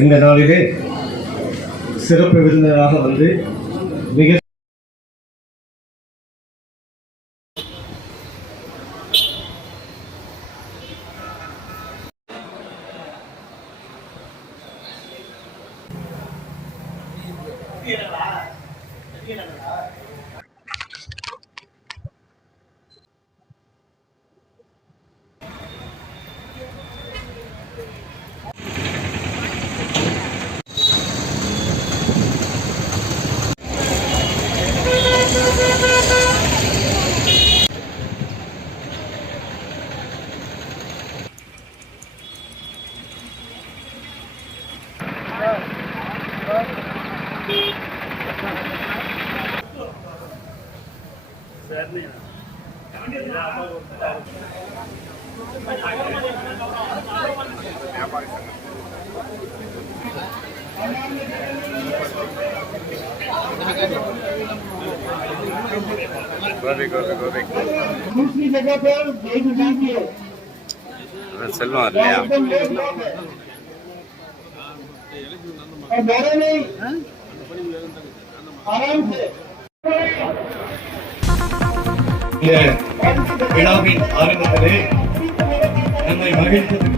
இந்த நாளிலே சிறப்பு விருந்தினராக வந்து மிக Yeah. दूसरी जगह पर भेज दीजिए और डरे नहीं हाँ? आराम से। ಬಿಡಾಮಿ ಆರಂಭದಲ್ಲಿ ನನ್ನ ಮಗಿಂದ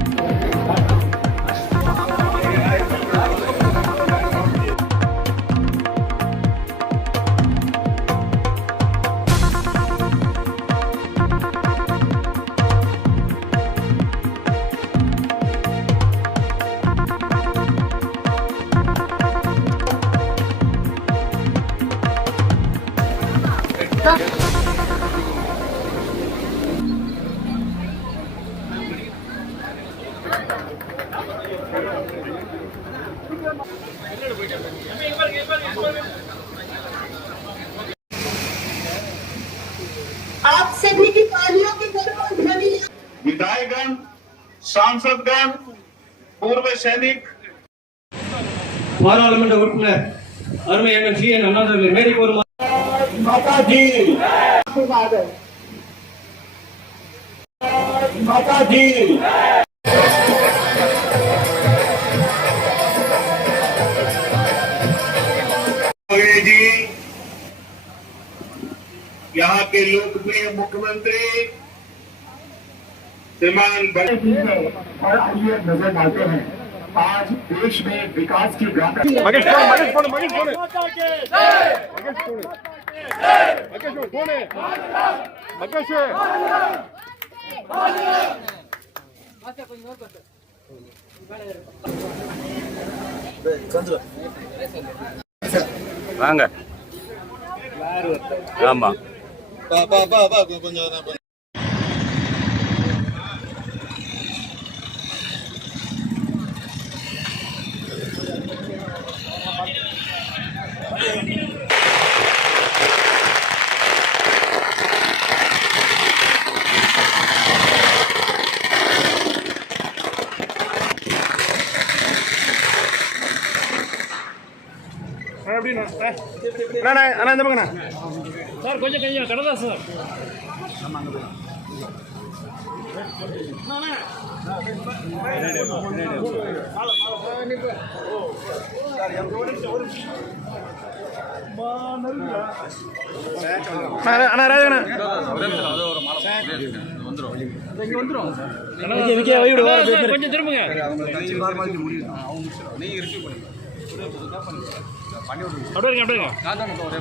आप सभी की तालियों की गरज ध्वनि विधायकगण सांसदगण पूर्व सैनिक பாராளுமன்ற உறுப்பினர் அருமை அண்ணன் சி என் அண்ணாதவர்கள் மேடைக்கு ஒரு माता जी आशीर्वाद है। माता जी जी यहाँ के लोकप्रिय मुख्यमंत्री श्रीमान और आइए नज़र डालते हैं। आज देश में विकास की व्यापक வாங்க ஆமா அண்ணா அண்ணா இந்த பக்கம் சார் கொஞ்சம் கையா கடதா சார் அண்ணா ராஜா அண்ணா கொஞ்சம் திரும்புங்க அப்படியே இருங்க அப்படியே நான் தான் ஒரே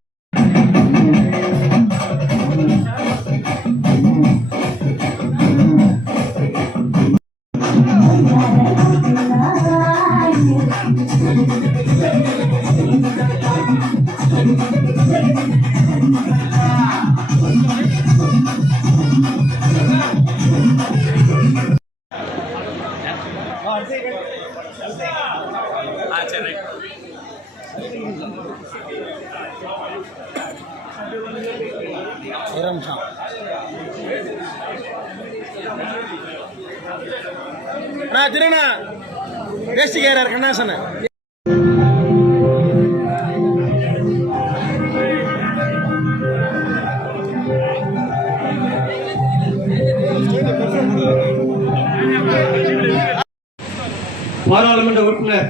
பாராளுமன்ற உறுப்பினர்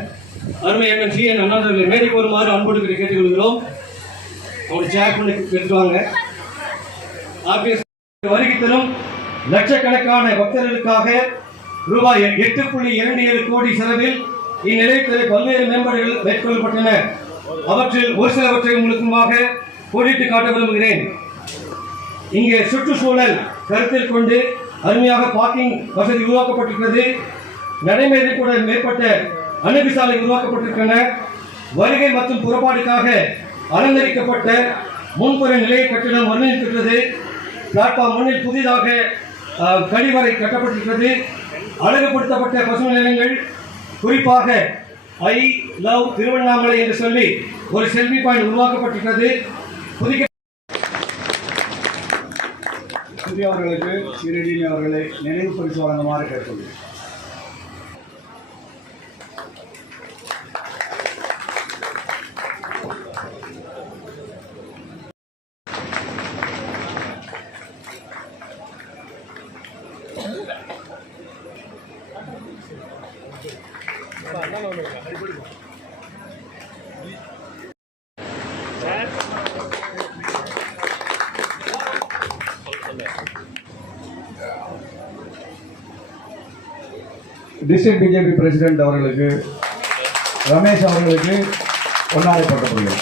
அருமை எம்என் சி என் அண்ணாதவர்களை மேடைக்கு வருமாறு அன்போடு கேட்டுக்கொள்கிறோம் அவங்க சேர் பண்ணி எடுத்துவாங்க ஆபீஸ் வருகை தரும் லட்சக்கணக்கான பக்தர்களுக்காக ரூபாய் எட்டு புள்ளி இரண்டு ஏழு கோடி செலவில் இந்நிலையத்தில் பல்வேறு மேம்பாடுகள் மேற்கொள்ளப்பட்டன. அவற்றில் ஒரு சிலவற்றை உங்களுக்குமாக கோடிட்டு காட்ட விரும்புகிறேன். இங்கே சுற்றுச்சூழல் கருத்தில் கொண்டு அருமையாக பார்க்கிங் வசதி உருவாக்கப்பட்டிருக்கிறது. நடைமுறை கூட மேற்பட்ட அணுகு சாலை உருவாக்கப்பட்டிருக்கின்றன. வருகை மற்றும் புறப்பாடுக்காக அலங்கரிக்கப்பட்ட முன்புற நிலைய கட்டிடம் வர்ணித்திருக்கிறது பிளாட்பார்ம் ஒன்றில் புதிதாக கழிவறை கட்டப்பட்டிருக்கிறது. அழகுபடுத்தப்பட்ட பசுமை நிலங்கள் குறிப்பாக ஐ லவ் திருவண்ணாமலை என்று சொல்லி ஒரு செல்வி பாயிண்ட் உருவாக்கப்பட்டிருக்கிறது. புதிய அவர்களுக்கு சீரடியின் அவர்களை நினைவு பரிசு வழங்குமாறு கேட்டுள்ளேன் டிஸ்ட்ரிக்ட் பிஜேபி பிரசிடென்ட் அவர்களுக்கு ரமேஷ் அவர்களுக்கு பொன்னாடை போட்டப்படுகிறது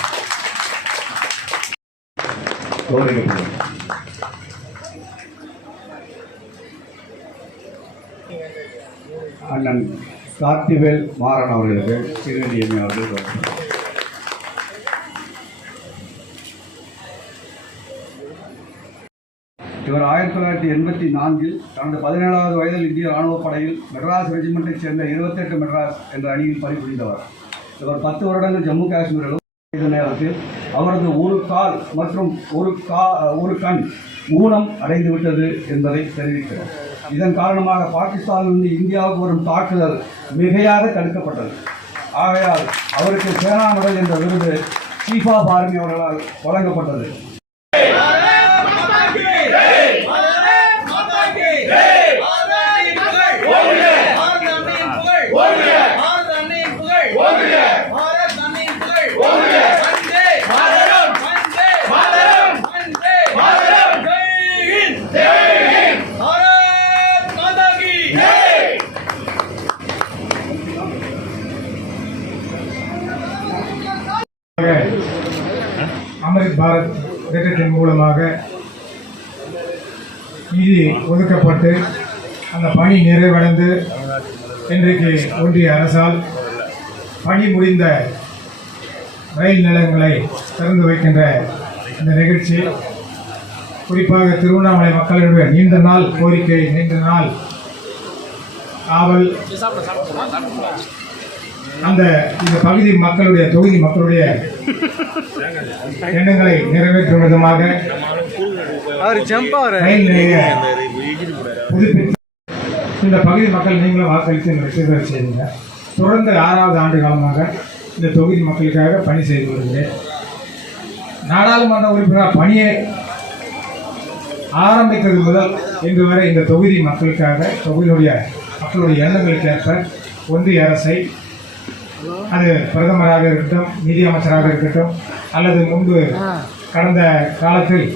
அண்ணன் கார்த்திவேல் மாறன் அவர்களுக்கு திருநெல்வேலி அவர்கள் இவர் ஆயிரத்தி தொள்ளாயிரத்தி எண்பத்தி நான்கில் தனது பதினேழாவது வயதில் இந்திய ராணுவப் படையில் மெட்ராஸ் ரெஜிமெண்ட்டைச் சேர்ந்த இருபத்தெட்டு மெட்ராஸ் என்ற அணியில் பணிபுரிந்தவர். இவர் பத்து வருடங்கள் ஜம்மு காஷ்மீரிலும் இந்த நேரத்தில் அவரது ஒரு கால் மற்றும் ஒரு கா ஒரு கண் ஊனம் அடைந்துவிட்டது என்பதை தெரிவிக்கிறார். இதன் காரணமாக பாகிஸ்தானிலிருந்து இந்தியாவுக்கு வரும் தாக்குதல் மிகையாக தடுக்கப்பட்டது. ஆகையால் அவருக்கு சேனா மெடல் என்ற விருது சீஃபா ஆஃப் அவர்களால் வழங்கப்பட்டது. பாரத் திட்டத்தின் மூலமாக நிதி ஒதுக்கப்பட்டு அந்த பணி நிறைவடைந்து இன்றைக்கு ஒன்றிய அரசால் பணி முடிந்த ரயில் நிலையங்களை திறந்து வைக்கின்ற இந்த நிகழ்ச்சி. குறிப்பாக திருவண்ணாமலை மக்களுடைய நீண்ட நாள் கோரிக்கை நீண்ட நாள் ஆவல். அந்த இந்த பகுதி மக்களுடைய தொகுதி மக்களுடைய எண்ணங்களை நிறைவேற்றும் விதமாக இந்த பகுதி மக்கள் நீங்களும் வாக்களித்து விஷயத்தை செய்யுங்க. தொடர்ந்து ஆறாவது ஆண்டு காலமாக இந்த தொகுதி மக்களுக்காக பணி செய்து வருகிறேன். நாடாளுமன்ற உறுப்பினர் பணியை ஆரம்பித்தது முதல் இன்று வரை இந்த தொகுதி மக்களுக்காக தொகுதியுடைய மக்களுடைய எண்ணங்களுக்கு ஏற்ப ஒன்றிய அரசை அது பிரதமராக இருக்கட்டும் நிதி அமைச்சராக இருக்கட்டும் அல்லது முன்பு கடந்த காலத்தில்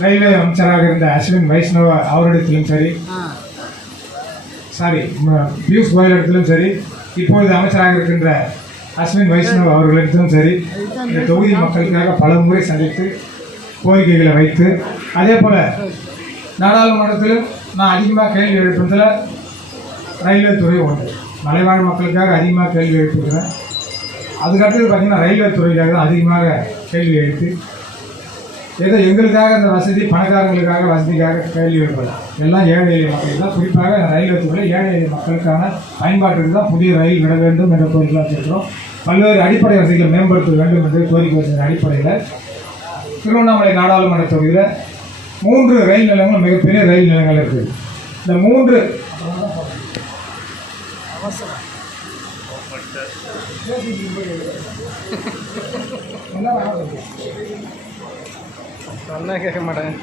ரயில்வே அமைச்சராக இருந்த அஸ்வின் வைஷ்ணவ அவரிடத்திலும் சரி சாரி பியூஷ் கோயல் இடத்திலும் சரி இப்பொழுது அமைச்சராக இருக்கின்ற அஸ்வின் வைஷ்ணவ் அவர்களிடத்திலும் சரி இந்த தொகுதி மக்களுக்காக பல முறை சந்தித்து கோரிக்கைகளை வைத்து அதே போல் நாடாளுமன்றத்திலும் நான் அதிகமாக கேள்வி எழுப்புறதுல ரயில்வே துறை ஒன்று. மலைவாழ் மக்களுக்காக அதிகமாக கேள்வி எழுப்புகிறேன் அதுக்கடுத்தது பார்த்தீங்கன்னா ரயில்வே துறையிலாக தான் அதிகமாக கேள்வி எழுப்பி ஏதோ எங்களுக்காக அந்த வசதி பணக்காரங்களுக்காக வசதிக்காக கேள்வி எழுப்பலாம். எல்லாம் ஏழை எளிய மக்கள். தான் குறிப்பாக ரயில்வே துறை ஏழை எளிய மக்களுக்கான பயன்பாட்டுக்கு தான் புதிய ரயில் விட வேண்டும் என்ற கோரிக்கை வச்சுருக்கிறோம். பல்வேறு அடிப்படை வசதிகளை மேம்படுத்த வேண்டும் என்று கோரிக்கை வச்ச அடிப்படையில் திருவண்ணாமலை நாடாளுமன்ற தொகுதியில் மூன்று ரயில் நிலையங்கள் மிகப்பெரிய ரயில் நிலையங்கள் இருக்குது இந்த மூன்று நல்லா கேட்க மாட்டேன்.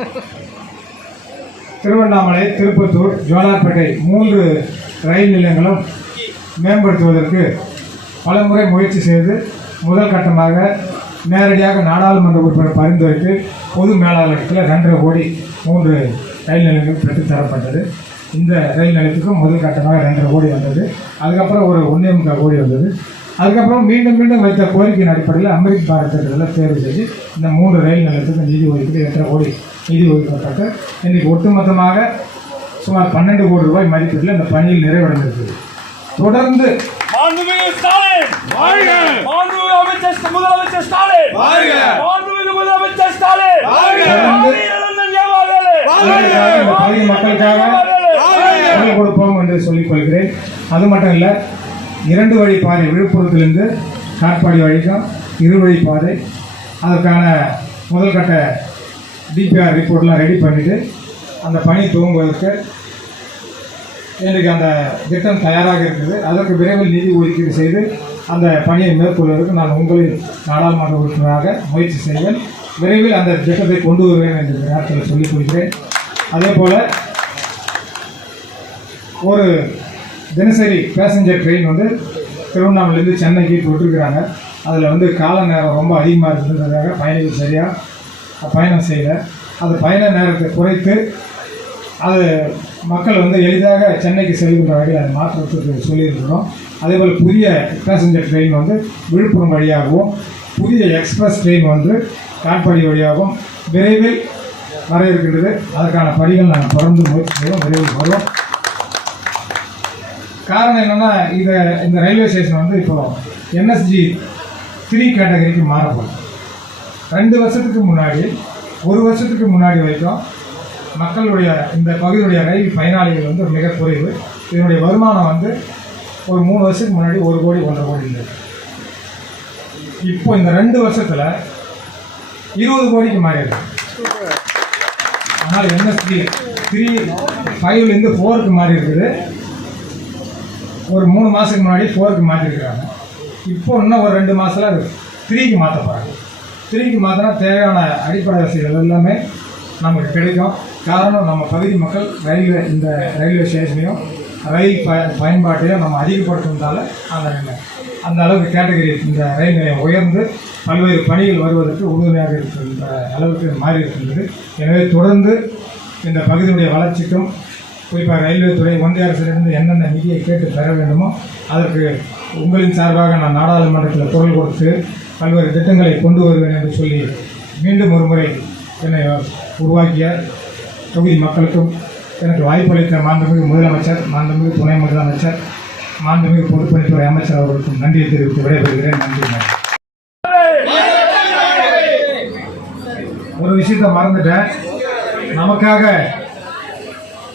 திருவண்ணாமலை திருப்பத்தூர் ஜோலார்பேட்டை மூன்று ரயில் நிலையங்களும் மேம்படுத்துவதற்கு பலமுறை முயற்சி செய்து முதல் கட்டமாக நேரடியாக நாடாளுமன்ற உறுப்பினர் பரிந்துரைத்து பொது மேலாளரத்தில் ரெண்டரை கோடி மூன்று ரயில் நிலையங்கள் பெற்றுத் தரப்பட்டது. இந்த ரயில் நிலையத்துக்கும் முதல் கட்டமாக ரெண்டரை கோடி வந்தது. அதுக்கப்புறம் ஒரு ஒன்றே முக்கால் கோடி வந்தது. அதுக்கப்புறம் மீண்டும் மீண்டும் வைத்த கோரிக்கையின் அடிப்படையில் அமிர்த் பாரத் திட்டத்தில் தேர்வு செய்து இந்த மூன்று ரயில் நிலையத்துக்கு நிதி ஒதுக்கீடு எட்டரை கோடி நிதி ஒதுக்கப்பட்டு இன்றைக்கு ஒட்டுமொத்தமாக சுமார் பன்னெண்டு கோடி ரூபாய் மதிப்பீட்டில் இந்த பணியில் நிறைவடைந்திருக்கிறது தொடர்ந்து மக்களுக்காக குரல் கொடுப்போம் என்று சொல்லிக் கொள்கிறேன் அது மட்டும் இல்லை இரண்டு வழி பாதை விழுப்புரத்திலிருந்து காட்பாடி வழிக்கும் இரு வழி பாதை. அதற்கான முதல் கட்ட டிபிஆர் ரிப்போர்ட்லாம் ரெடி பண்ணிவிட்டு அந்த பணி துவங்குவதற்கு இன்றைக்கு அந்த திட்டம் தயாராக இருக்குது. அதற்கு விரைவில் நிதி ஒதுக்கீடு செய்து அந்த பணியை மேற்கொள்வதற்கு நான் உங்களின் நாடாளுமன்ற உறுப்பினராக முயற்சி செய்வேன். விரைவில் அந்த திட்டத்தை கொண்டு வருவேன் என்று நேரத்தில் சொல்லிக் கொள்கிறேன். அதே போல் ஒரு தினசரி பேசஞ்சர் ட்ரெயின் வந்து திருவண்ணாமலேருந்து சென்னைக்கு போட்டிருக்கிறாங்க அதில் வந்து கால நேரம் ரொம்ப அதிகமாக இருக்குன்றதுக்காக பயணிகள் சரியாக பயணம் செய்யலை. அது பயண நேரத்தை குறைத்து அது மக்கள் வந்து எளிதாக சென்னைக்கு செல்கின்ற வகையில் அதை மாற்றத்துக்கு சொல்லியிருக்கிறோம். அதேபோல் புதிய பேசஞ்சர் ட்ரெயின் வந்து விழுப்புரம் வழியாகவும் புதிய எக்ஸ்பிரஸ் ட்ரெயின் வந்து காட்பாடி வழியாகவும் விரைவில் வர இருக்கின்றது. அதற்கான பணிகள் நாங்கள் தொடர்ந்து முயற்சி செய்வோம். விரைவில் வரும் காரணம் என்னென்னா இதை இந்த ரயில்வே ஸ்டேஷன் வந்து இப்போ என்எஸ்ஜி த்ரீ கேட்டகரிக்கு மாறப்போகுது. ரெண்டு வருஷத்துக்கு முன்னாடி ஒரு வருஷத்துக்கு முன்னாடி வரைக்கும் மக்களுடைய இந்த பகுதியுடைய ரயில் பயனாளிகள் வந்து மிக குறைவு. இதனுடைய வருமானம் வந்து ஒரு மூணு வருஷத்துக்கு முன்னாடி ஒரு கோடி ஒன்றரை கோடி இருந்தது. இப்போ இந்த ரெண்டு வருஷத்தில் இருபது கோடிக்கு மாறி இருக்கு ஆனால் என்எஸ்டி த்ரீ ஃபைவ்லேருந்து ஃபோருக்கு மாறி இருக்குது ஒரு மூணு மாதத்துக்கு முன்னாடி ஃபோருக்கு மாற்றிருக்கிறாங்க இப்போ இன்னும் ஒரு ரெண்டு மாதத்தில் அது த்ரீக்கு மாற்ற போகிறாங்க த்ரீக்கு மாற்றினா தேவையான அடிப்படை வசதிகள் எல்லாமே நமக்கு கிடைக்கும். காரணம் நம்ம பகுதி மக்கள் ரயில்வே இந்த ரயில்வே ஸ்டேஷனையும் ரயில் ப பயன்பாட்டையும் நம்ம அதிகப்படுத்துவதால் அந்த அந்த அளவுக்கு கேட்டகரி இந்த ரயில் நிலையம் உயர்ந்து பல்வேறு பணிகள் வருவதற்கு உறுதுணையாக இருக்கின்ற அளவுக்கு மாறி இருக்கின்றது. எனவே தொடர்ந்து இந்த பகுதியுடைய வளர்ச்சிக்கும் குறிப்பாக ரயில்வே துறை ஒன்றிய அரசிலிருந்து என்னென்ன நிதியை கேட்டு பெற வேண்டுமோ அதற்கு உங்களின் சார்பாக நான் நாடாளுமன்றத்தில் குரல் கொடுத்து பல்வேறு திட்டங்களை கொண்டு வருவேன் என்று சொல்லி மீண்டும் ஒரு முறை என்னை உருவாக்கிய தொகுதி மக்களுக்கும் எனக்கு வாய்ப்பளித்த மாண்புமிகு முதலமைச்சர் மாண்புமிகு துணை முதலமைச்சர் மாண்புமிகு பொதுப்பணித்துறை அமைச்சர் அவர்களுக்கும் நன்றியை தெரிவித்து விடைபெறுகிறேன். நன்றி நன்றி. ஒரு விஷயத்தை மறந்துட்டேன். நமக்காக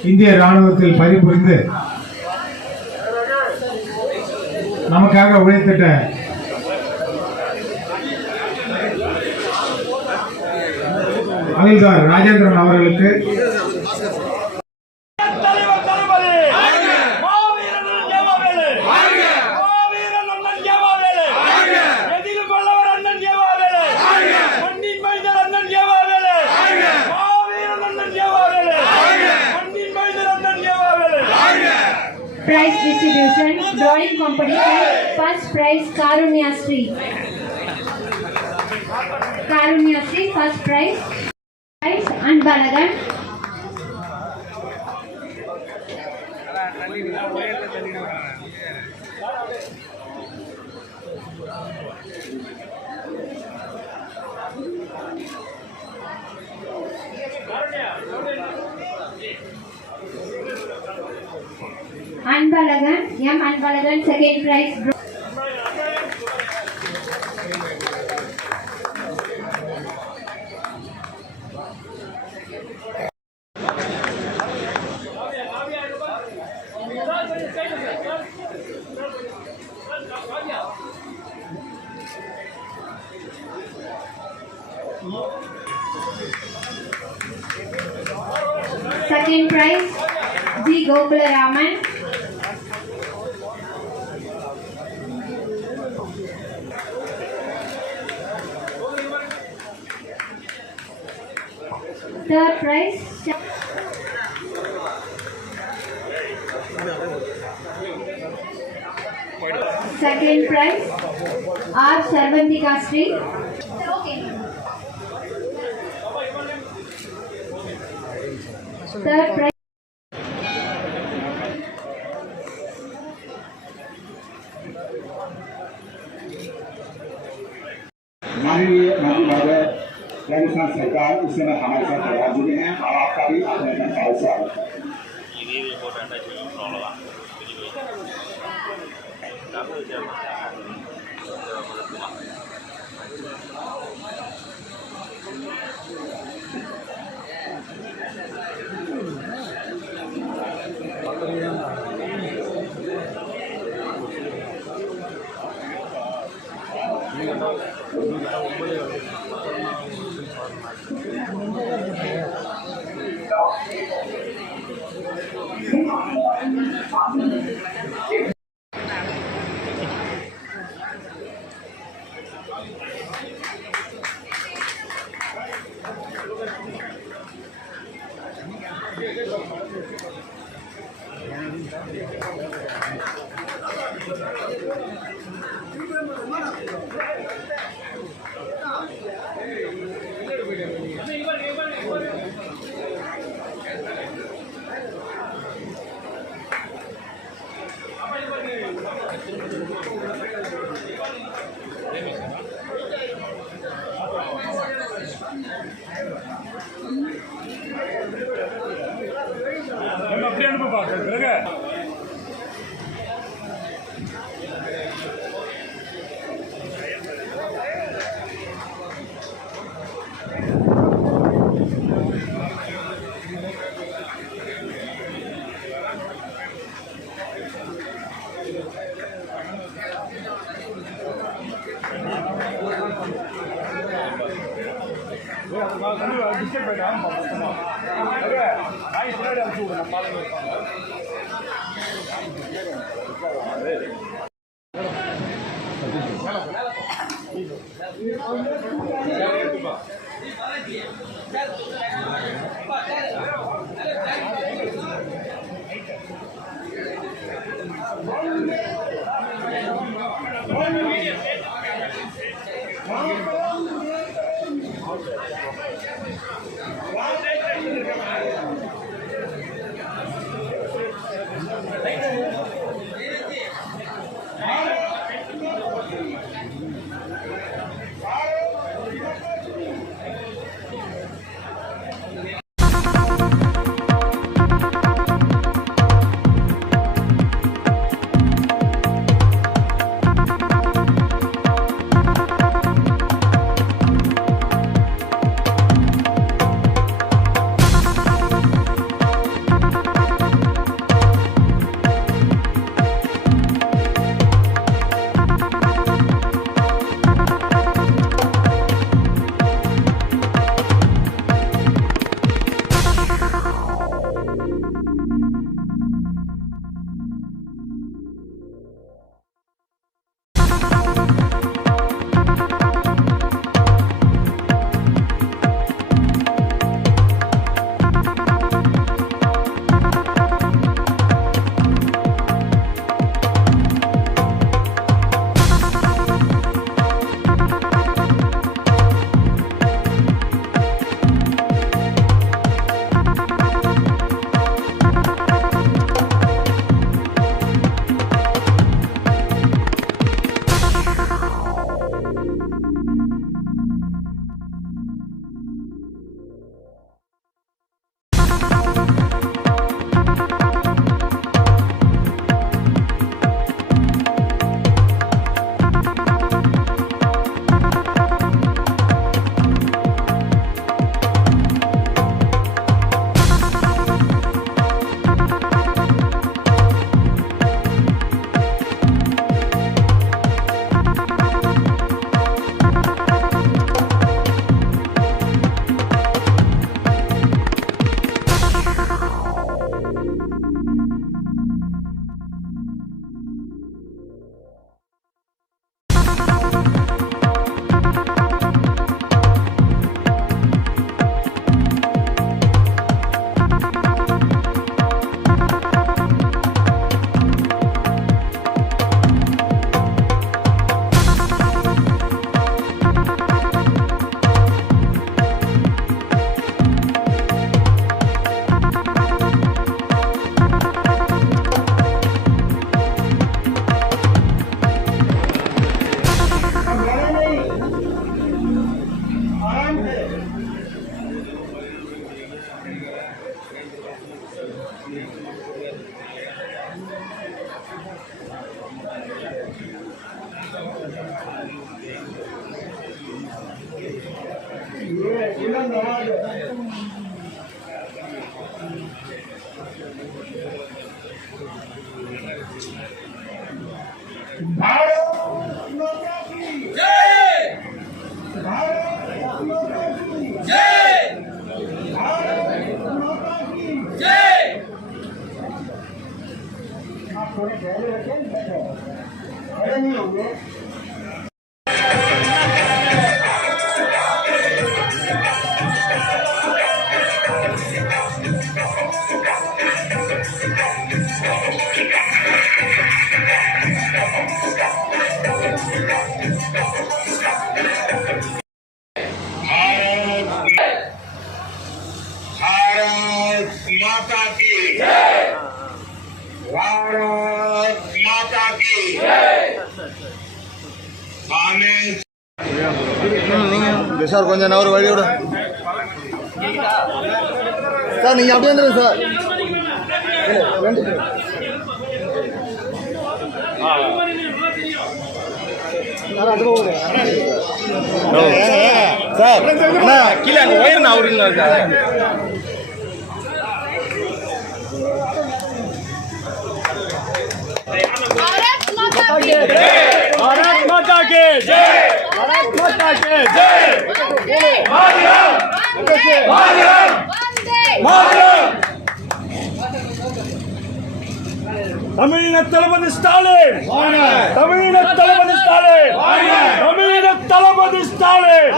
இந்திய ராணுவத்தில் பணிபுரிந்து நமக்காக உழைத்திட்ட அனில்தார் ராஜேந்திரன் அவர்களுக்கு drawing competition, first prize Karunya Sri. Karunya Sri, first prize, and Balagan. Anbazhagan M Anbazhagan second prize second prize R. Sarvantika Street. Third prize. 那个，刚才我们那个，刚刚那个是啥子嘛？你们那个是什么？Yeah. Sir கொஞ்சம் நவர் வழி விட சார் நீங்க அப்படியே வந்துருங்க சார் இல்ல, ரெண்டு பேர். சார் அண்ணா, கீழே அங்க ஒயர் நான் அவருங்க भारत माता की भारत माता के जय भारत माता के जय वंदे वंदे தமிழின தளபதி ஸ்டாலின். தமிழின தளபதி ஸ்டாலின். தமிழின தளபதி ஸ்டாலின்.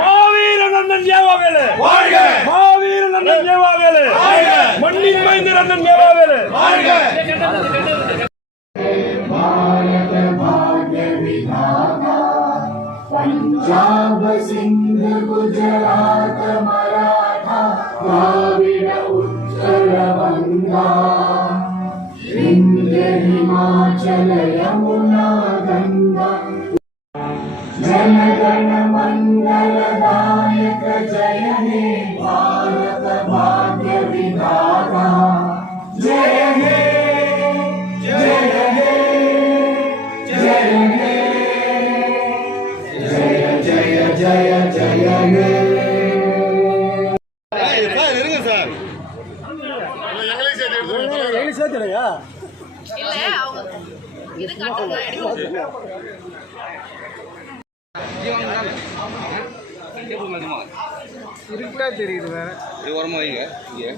மாவீர நந்தன் ஏவாவேலு மாவீர நந்தன் ஏவாவேலு மண்ணின் மைந்த நந்தன் ஏவாவேலு பாரத பாண்ட சிங் गुजरात मराठा द्राविड उत्कल गंगा विंध्य हिमाचल இருட்டா தெரியுது வேற. இது ஓரமாக வைங்க இங்கே.